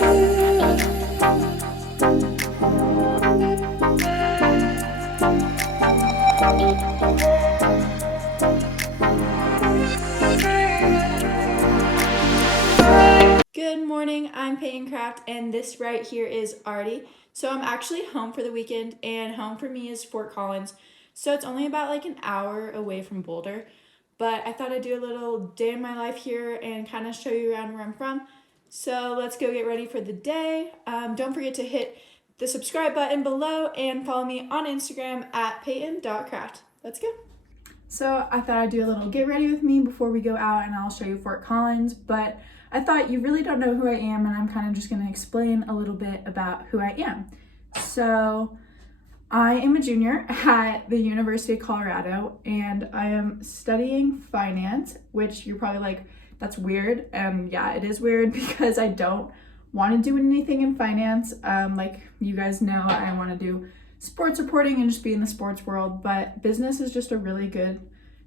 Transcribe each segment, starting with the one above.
Good morning, I'm Peyton Craft, and this right here is Artie. So I'm actually home for the weekend, and home for me is Fort Collins. So it's only about like an hour away from Boulder. But I thought I'd do a little day in my life here and kind of show you around where I'm from. So let's go get ready for the day. Don't forget to hit the subscribe button below and follow me on Instagram at peyton.craft. Let's go. So I thought I'd do a little get ready with me before we go out, and I'll show you Fort Collins. But I thought you really don't know who I am, and I'm kind of just going to explain a little bit about who I am. So I am a junior at the University of Colorado, and I am studying finance, which you're probably like, that's weird. Yeah, it is weird because I don't want to do anything in finance. Like you guys know, I want to do sports reporting and just be in the sports world, but business is just a really good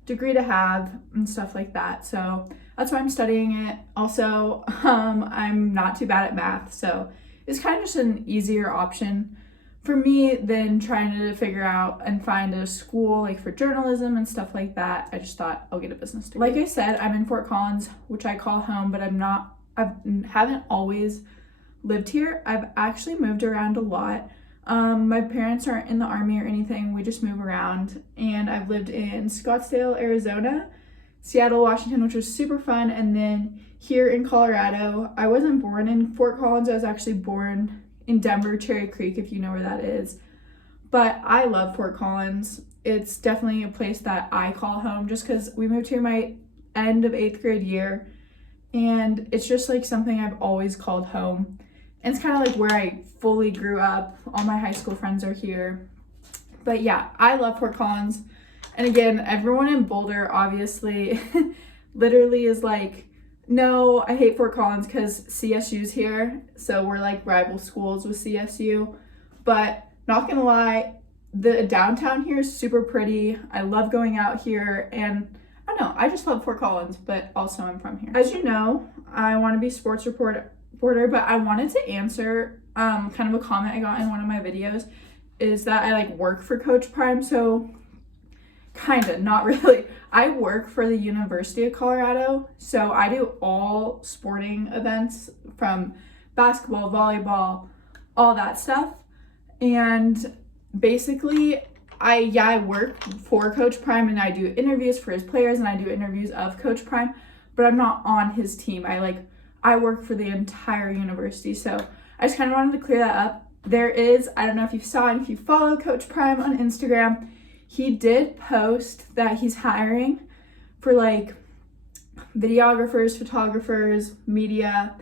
degree to have and stuff like that. So that's why I'm studying it. Also, I'm not too bad at math, so it's kind of just an easier option for me than trying to figure out and find a school like for journalism and stuff like that. I just thought I'll get a business degree. Like I said, I'm in Fort Collins, which I call home, but I haven't always lived here. I've actually moved around a lot. My parents aren't in the Army or anything. We just move around, and I've lived in Scottsdale, Arizona, Seattle, Washington, which was super fun, and then here in Colorado. I wasn't born in Fort Collins. I was actually born in Denver, Cherry Creek, if you know where that is. But I love Fort Collins. It's definitely a place that I call home just because we moved here my end of 8th grade year, and it's just like something I've always called home. And it's kind of like where I fully grew up. All my high school friends are here. But yeah, I love Fort Collins. And again, everyone in Boulder obviously literally is like, no, I hate Fort Collins because CSU's here. So we're like rival schools with CSU. But not gonna lie, the downtown here is super pretty. I love going out here, and I don't know, I just love Fort Collins, but also I'm from here. As you know, I want to be sports reporter, but I wanted to answer kind of a comment I got in one of my videos, is that I like work for Coach Prime. So kind of, not really. I work for the University of Colorado, so I do all sporting events from basketball, volleyball, all that stuff. And basically I work for Coach Prime, and I do interviews for his players, and I do interviews of Coach Prime, but I'm not on his team. I work for the entire university. So I just kind of wanted to clear that up. There is, I don't know if you saw it, if you follow Coach Prime on Instagram, he did post that he's hiring for like videographers, photographers, media,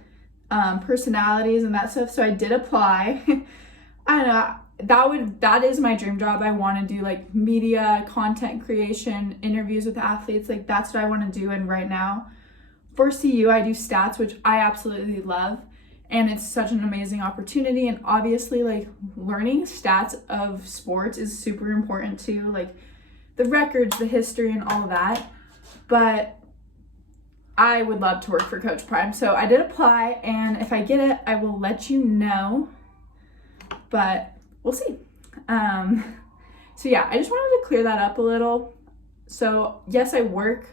personalities and that stuff. So I did apply. I don't know, that is my dream job. I want to do like media, content creation, interviews with athletes. Like that's what I want to do. And right now, for CU, I do stats, which I absolutely love, and it's such an amazing opportunity. And obviously, like, learning stats of sports is super important too, like the records, the history, and all of that. But I would love to work for Coach Prime, so I did apply, and if I get it, I will let you know, but we'll see. So yeah, I just wanted to clear that up a little. So yes, I work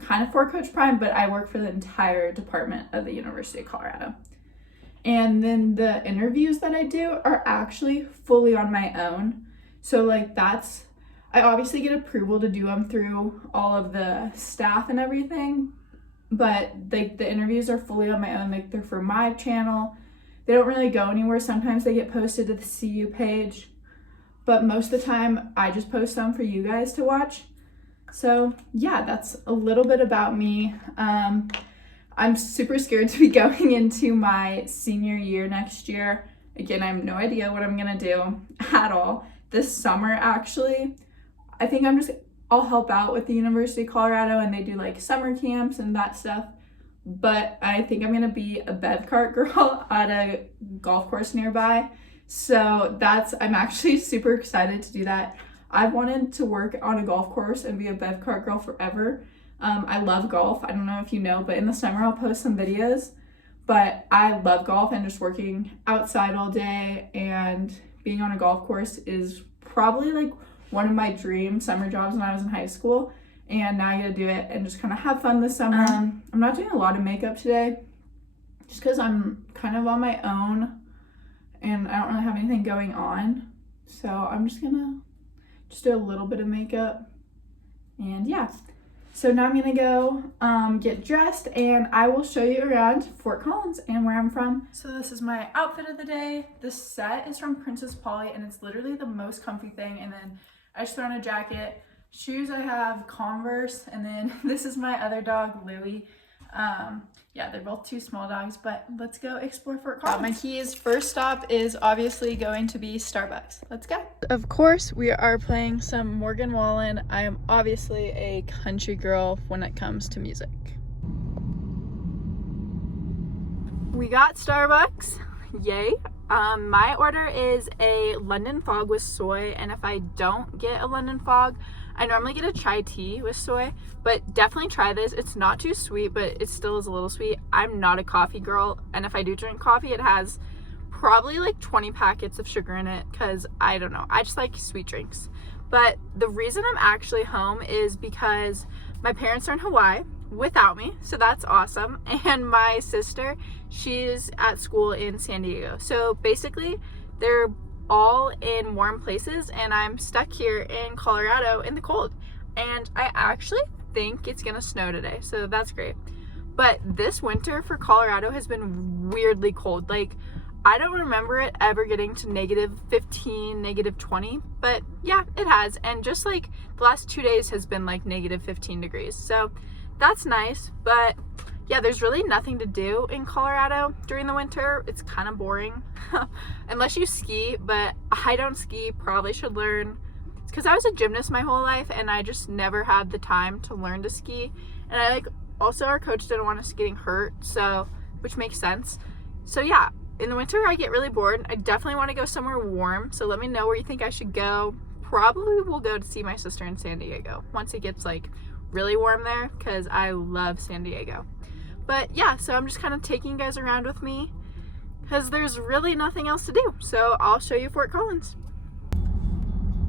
kind of for Coach Prime, but I work for the entire department of the University of Colorado. And then the interviews that I do are actually fully on my own. So like I obviously get approval to do them through all of the staff and everything, but like the interviews are fully on my own. Like they're for my channel. They don't really go anywhere. Sometimes they get posted to the CU page, but most of the time I just post them for you guys to watch. So yeah, that's a little bit about me. I'm super scared to be going into my senior year next year. Again, I have no idea what I'm gonna do at all. This summer, actually, I think I'll help out with the University of Colorado, and they do like summer camps and that stuff. But I think I'm gonna be a bev cart girl at a golf course nearby. So I'm actually super excited to do that. I've wanted to work on a golf course and be a bev cart girl forever. I love golf. I don't know if you know, but in the summer I'll post some videos. but I love golf, and just working outside all day and being on a golf course is probably like one of my dream summer jobs when I was in high school. And now I get to do it and just kind of have fun this summer. I'm not doing a lot of makeup today just because I'm kind of on my own and I don't really have anything going on. So I'm just gonna do a little bit of makeup, and yeah. So now I'm gonna go get dressed, and I will show you around Fort Collins and where I'm from. So this is my outfit of the day. This set is from Princess Polly, and it's literally the most comfy thing. And then I just throw on a jacket. Shoes, I have Converse, and then this is my other dog, Louie. Yeah, they're both two small dogs, but let's go explore Fort Collins. My keys. First stop is obviously going to be Starbucks. Let's go. Of course, we are playing some Morgan Wallen. I am obviously a country girl when it comes to music. We got Starbucks. Yay. My order is a London Fog with soy, and if I don't get a London Fog, I normally get a chai tea with soy, but definitely try this. It's not too sweet, but it still is a little sweet. I'm not a coffee girl, and if I do drink coffee, it has probably like 20 packets of sugar in it, because I don't know, I just like sweet drinks. But the reason I'm actually home is because my parents are in Hawaii without me, so that's awesome, and my sister, she's at school in San Diego. So basically they're all in warm places, and I'm stuck here in Colorado in the cold. And I actually think it's gonna snow today, so that's great. But this winter for Colorado has been weirdly cold. Like, I don't remember it ever getting to -15, -20, but yeah, it has. And just like the last 2 days has been like -15 degrees. So that's nice, but yeah, there's really nothing to do in Colorado during the winter. It's kind of boring unless you ski, but I don't ski, probably should learn. It's because I was a gymnast my whole life and I just never had the time to learn to ski. And I also our coach didn't want us getting hurt, so, which makes sense. So yeah, in the winter I get really bored. I definitely want to go somewhere warm, so let me know where you think I should go. Probably will go to see my sister in San Diego once it gets like really warm there, because I love San Diego. But yeah, so I'm just kind of taking you guys around with me because there's really nothing else to do. So I'll show you Fort Collins.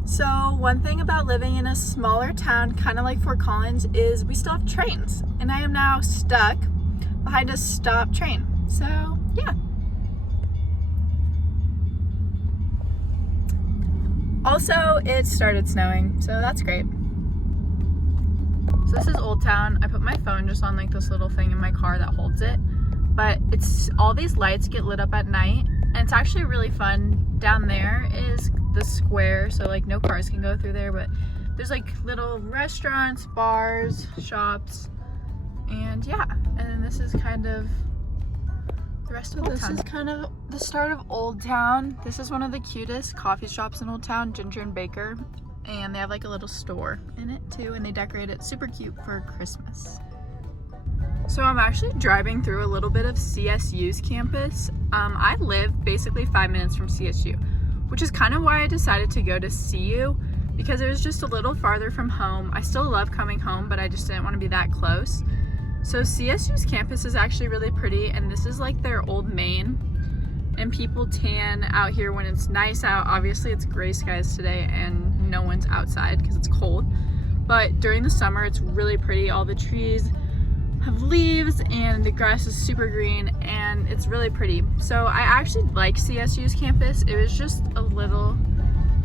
So one thing about living in a smaller town, kind of like Fort Collins, is we still have trains. And I am now stuck behind a stop train. So yeah. Also, it started snowing, so that's great. So this is Old Town. I put my phone just on like this little thing in my car that holds it, but it's all these lights get lit up at night, and it's actually really fun. Down there is the square, so like no cars can go through there, but there's like little restaurants, bars, shops, and yeah. And then this is kind of the rest of Old Town. This is kind of the start of Old Town. This is one of the cutest coffee shops in Old Town, Ginger and Baker. And they have like a little store in it too, and they decorate it super cute for Christmas. So I'm actually driving through a little bit of CSU's campus. I live basically 5 minutes from CSU, which is kind of why I decided to go to CU, because it was just a little farther from home. I still love coming home, but I just didn't want to be that close. So CSU's campus is actually really pretty, and this is like their old main. And people tan out here when it's nice out. Obviously it's gray skies today and no one's outside because it's cold, but during the summer it's really pretty. All the trees have leaves and the grass is super green and it's really pretty. So I actually like CSU's campus. It was just a little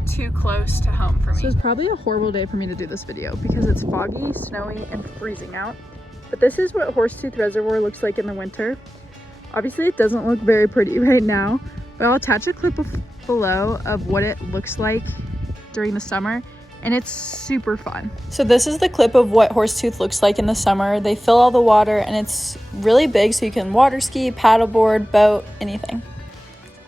too close to home for me. So it's probably a horrible day for me to do this video because it's foggy, snowy, and freezing out. But this is what Horsetooth Reservoir looks like in the winter. Obviously it doesn't look very pretty right now, but I'll attach a clip below of what it looks like during the summer, and it's super fun. So this is the clip of what Horsetooth looks like in the summer. They fill all the water and it's really big, so you can water ski, paddleboard, boat, anything.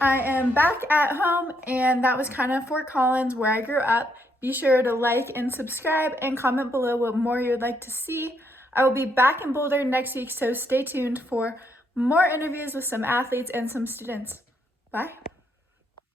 I am back at home, and that was kind of Fort Collins, where I grew up. Be sure to like and subscribe and comment below what more you would like to see. I will be back in Boulder next week, so stay tuned for more interviews with some athletes and some students. Bye.